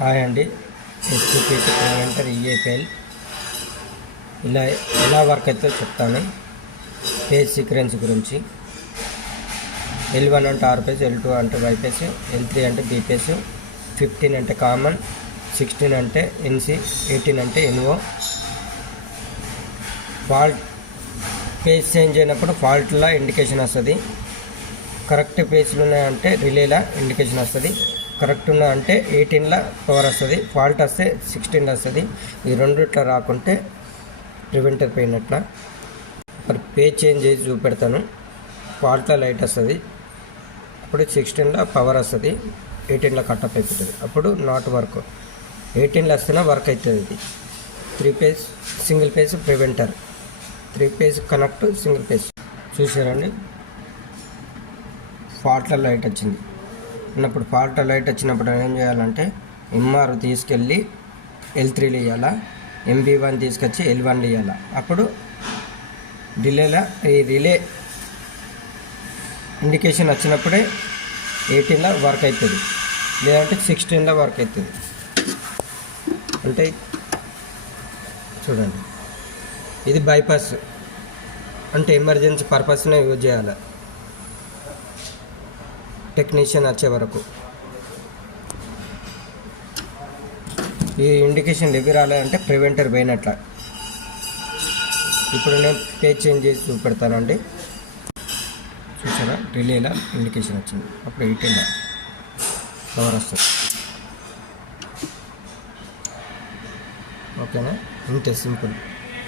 Hi అండి. ఎస్టీపీటీ preventer ఈఏపీఎల్ ఇలా ఎలా వర్క్ అయితే చెప్తాను. పేజ్ సీక్వెన్స్ గురించి L1 అంటే ఆర్ పేజ్, L2 అంటే వై పేజ్, L3 అంటే బి పేజ్, 15 అంటే కామన్, 16 అంటే ఎన్సి, 18 అంటే ఎన్ఓ. ఫాల్ట్ పేజ్ చేంజ్ అయినప్పుడు ఫాల్ట్లా ఇండికేషన్ వస్తుంది. కరెక్ట్ పేజ్లు ఉన్నాయంటే రిలేలా ఇండికేషన్ వస్తుంది. కరెక్ట్ ఉన్నా అంటే 18లా పవర్ వస్తుంది. ఫాల్ట్ వస్తే 16 వస్తుంది. ఈ రెండు ఇట్లా రాకుంటే ప్రివెంటర్ పోయినట్ల. మరి పేజ్ చేంజ్ చేసి చూపెడతాను. ఫాల్ట్లో లైట్ వస్తుంది, అప్పుడు 16లా పవర్ వస్తుంది, 18లా కట్టప్ అయిపోతుంది. అప్పుడు నాట్ వర్క్. 18లో వస్తేనే వర్క్ అవుతుంది. ఇది 3 page single page preventer, 3 page connect single page. చూసారండి, ఫాల్ట్లో లైట్ వచ్చింది అన్నప్పుడు, ఫాల్ట్ లైట్ వచ్చినప్పుడు ఏం చేయాలంటే ఎంఆర్ తీసుకెళ్ళి L3లో ఇవ్వాలా, MB1 తీసుకొచ్చి L1లో ఇవ్వాలా. అప్పుడు రిలేలా ఈ రిలే ఇండికేషన్ వచ్చినప్పుడే 18లో వర్క్ అవుతుంది, లేదంటే 16లో వర్క్ అవుతుంది. అంటే చూడండి, ఇది బైపాస్ అంటే ఎమర్జెన్సీ పర్పస్నే యూజ్ చేయాలి టెక్నీషియన్ వచ్చే వరకు. ఈ ఇండికేషన్ ఎవి రాలేదంటే ప్రివెంటర్ పోయినట్ల. ఇప్పుడు నేను పేజ్ చేంజ్ చేసి చూపెడతానండి. చూసారా, రిలేలా ఇండికేషన్ వచ్చింది, అప్పుడు 18లో పవర్ వస్తుంది. ఓకేనా, ఇంతే సింపుల్.